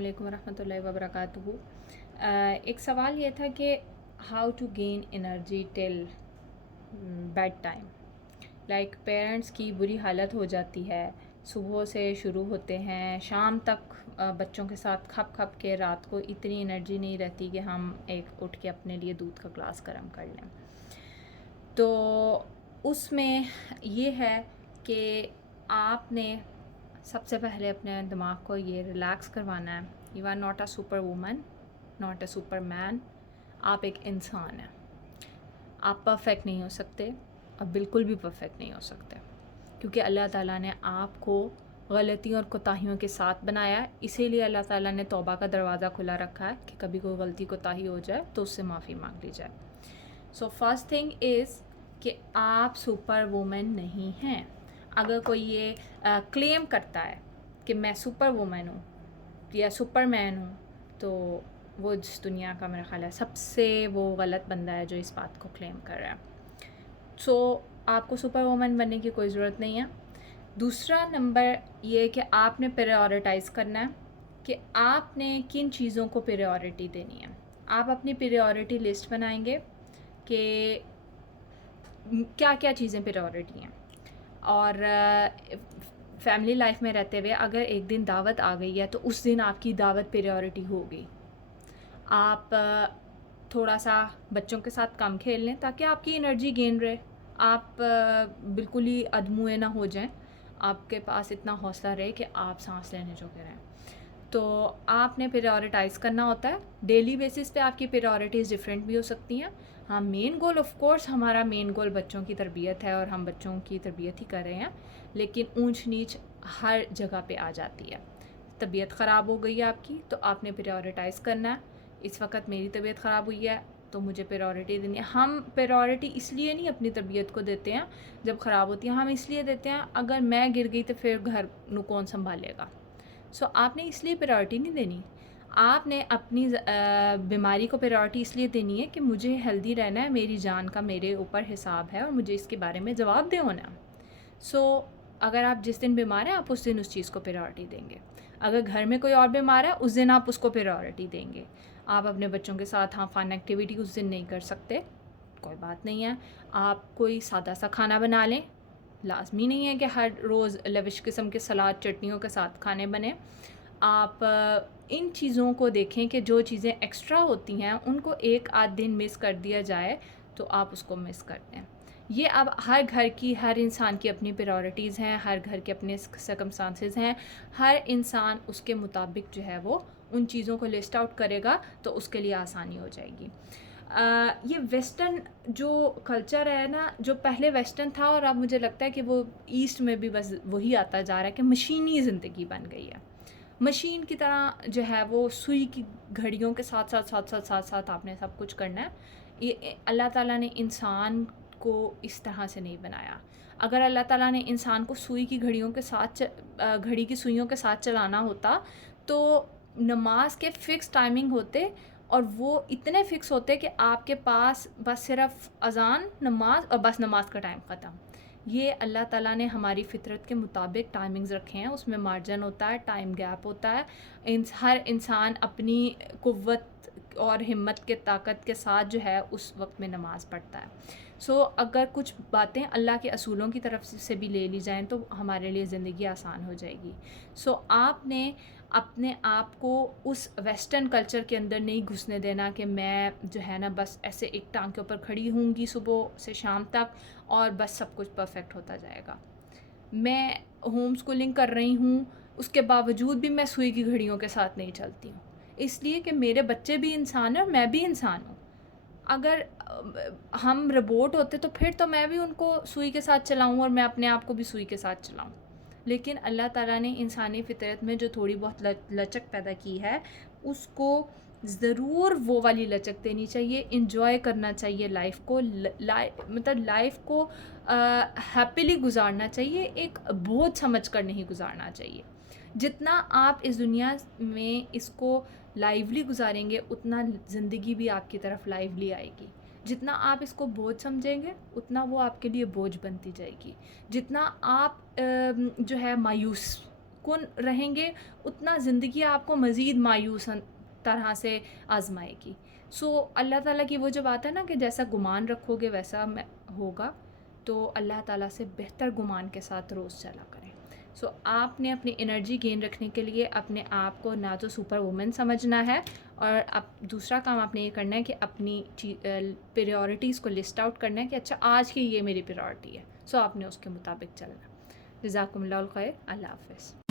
अस्सलामुअलैकुम वरहमतुल्लाहि वबरकातुहू। एक सवाल ये था कि how to gain energy till bed time. Like parents की बुरी हालत हो जाती है, सुबह से शुरू होते हैं शाम तक बच्चों के साथ खप खप के, रात को इतनी एनर्जी नहीं रहती कि हम एक उठ के अपने लिए दूध का ग्लास गर्म कर लें। तो उसमें ये है कि आपने सबसे पहले अपने दिमाग को ये रिलैक्स करवाना है। You are not a super woman, not a super man. आप एक इंसान हैं। आप परफेक्ट नहीं हो सकते, आप बिल्कुल भी परफेक्ट नहीं हो सकते, क्योंकि अल्लाह ताला ने आपको गलतियों और कोताहियों के साथ बनाया है। इसीलिए अल्लाह ताला ने तौबा का दरवाज़ा खुला रखा है कि कभी कोई गलती कोताही हो जाए तो उससे माफ़ी मांग ली जाए। सो फर्स्ट थिंग इज़ कि आप सुपर वूमन नहीं हैं। अगर कोई ये क्लेम करता है कि मैं सुपर वूमन हूँ या सुपरमैन हूँ, तो वो इस दुनिया का मेरा ख्याल है सबसे वो गलत बंदा है जो इस बात को क्लेम कर रहा है। सो आपको सुपर वूमन बनने की कोई ज़रूरत नहीं है। दूसरा नंबर ये कि आपने प्रायोरिटाइज़ करना है कि आपने किन चीज़ों को प्रायोरिटी देनी है। आप अपनी प्रायोरिटी लिस्ट बनाएंगे कि क्या क्या चीज़ें प्रायोरिटी हैं। और फैमिली लाइफ में रहते हुए अगर एक दिन दावत आ गई है तो उस दिन आपकी दावत प्रायोरिटी होगी। आप थोड़ा सा बच्चों के साथ कम खेल लें ताकि आपकी एनर्जी गेन रहे। आप बिल्कुल ही अधमुए ना हो जाएं, आपके पास इतना हौसला रहे कि आप सांस लेने जोगे रहें। तो आपने प्रायोरिटाइज़ करना होता है। डेली बेसिस पे आपकी प्रायोरिटीज़ डिफरेंट भी हो सकती हैं। हाँ, मेन गोल ऑफ कोर्स हमारा मेन गोल बच्चों की तरबियत है और हम बच्चों की तरबियत ही कर रहे हैं, लेकिन ऊंच नीच हर जगह पे आ जाती है। तबीयत ख़राब हो गई है आपकी तो आपने प्रायोरिटाइज़ करना है। इस वक्त मेरी तबीयत ख़राब हुई है तो मुझे प्रायोरिटी देनी है। हम प्रायोरिटी इसलिए नहीं अपनी तबीयत को देते हैं जब ख़राब होती है, हम इसलिए देते हैं अगर मैं गिर गई तो फिर घर नू कौन संभालेगा। सो आपने इसलिए प्रायोरिटी नहीं देनी। आपने अपनी बीमारी को प्रायोरिटी इसलिए देनी है कि मुझे हेल्दी रहना है, मेरी जान का मेरे ऊपर हिसाब है और मुझे इसके बारे में जवाबदेह होना है। सो अगर आप जिस दिन बीमार हैं आप उस दिन उस चीज़ को प्रायोरिटी देंगे। अगर घर में कोई और बीमार है उस दिन आप उसको प्रायोरिटी देंगे। आप अपने बच्चों के साथ हाँ फ़न एक्टिविटी उस दिन नहीं कर सकते, कोई बात नहीं है। आप कोई सादा सा खाना बना लें। लाज़मी नहीं है कि हर रोज़ लविश किस्म के सलाद चटनियों के साथ खाने बने। आप इन चीज़ों को देखें कि जो चीज़ें एक्स्ट्रा होती हैं उनको एक आध दिन मिस कर दिया जाए तो आप उसको मिस कर दें। ये अब हर घर की, हर इंसान की अपनी प्रायोरिटीज़ हैं, हर घर के अपने सर्कमस्टांसेस हैं। हर इंसान उसके मुताबिक जो है वो उन चीज़ों को लिस्ट आउट करेगा तो उसके लिए आसानी हो जाएगी। ये वेस्टर्न जो कल्चर है ना, जो पहले वेस्टर्न था और अब मुझे लगता है कि वो ईस्ट में भी बस वही आता जा रहा है कि मशीनी ज़िंदगी बन गई है। मशीन की तरह जो है वो सुई की घड़ियों के साथ साथ साथ साथ साथ साथ आपने सब कुछ करना है। ये अल्लाह ताला ने इंसान को इस तरह से नहीं बनाया। अगर अल्लाह ताला ने इंसान को सुई की घड़ियों के साथ घड़ी की सुइयों के साथ चलाना होता तो नमाज के फ़िक्स टाइमिंग होते और वो इतने फ़िक्स होते कि आपके पास बस सिर्फ अज़ान, नमाज और बस नमाज का टाइम ख़त्म। ये अल्लाह ताला ने हमारी फ़ितरत के मुताबिक टाइमिंग्स रखे हैं, उसमें मार्जिन होता है, टाइम गैप होता है। हर इंसान अपनी क़ुव्वत और हिम्मत के ताकत के साथ जो है उस वक्त में नमाज़ पढ़ता है। सो अगर कुछ बातें अल्लाह के असूलों की तरफ से भी ले ली जाएँ तो हमारे लिए ज़िंदगी आसान हो जाएगी। सो आपने अपने आप को उस वेस्टर्न कल्चर के अंदर नहीं घुसने देना कि मैं जो है ना बस ऐसे एक टांग के ऊपर खड़ी होंगी सुबह से शाम तक और बस सब कुछ परफेक्ट होता जाएगा। मैं होम स्कूलिंग कर रही हूँ, उसके बावजूद भी मैं सुई की घड़ियों के साथ नहीं चलती हूँ, इसलिए कि मेरे बच्चे भी इंसान हैं और मैं भी इंसान हूँ। अगर हम रोबोट होते तो फिर तो मैं भी उनको सुई के साथ चलाऊँ और मैं अपने आप को भी सुई के साथ चलाऊँ। लेकिन अल्लाह ताला ने इंसानी फ़ितरत में जो थोड़ी बहुत लचक पैदा की है उसको ज़रूर वो वाली लचक देनी चाहिए। एंजॉय करना चाहिए लाइफ को, मतलब लाइफ को हैप्पीली गुजारना चाहिए, एक बोझ समझ कर नहीं गुजारना चाहिए। जितना आप इस दुनिया में इसको लाइवली गुजारेंगे उतना ज़िंदगी भी आपकी तरफ लाइवली आएगी। जितना आप इसको बोझ समझेंगे उतना वो आपके लिए बोझ बनती जाएगी। जितना आप जो है मायूस कुन रहेंगे, उतना ज़िंदगी आपको मज़ीद मायूस तरह से आज़माएगी। सो अल्लाह ताला की वो जो बात है ना कि जैसा गुमान रखोगे वैसा होगा, तो अल्लाह ताला से बेहतर गुमान के साथ रोज़ चला करें। सो आपने अपनी एनर्जी गेन रखने के लिए अपने आप को ना तो सुपर वुमन समझना है, और अब दूसरा काम आपने ये करना है कि अपनी प्रायोरिटीज़ को लिस्ट आउट करना है कि अच्छा आज की ये मेरी प्रायोरिटी है, सो आपने उसके मुताबिक चलना। जज़ाकुमुल्लाहुल खैर, अल्लाह हाफ़िज़।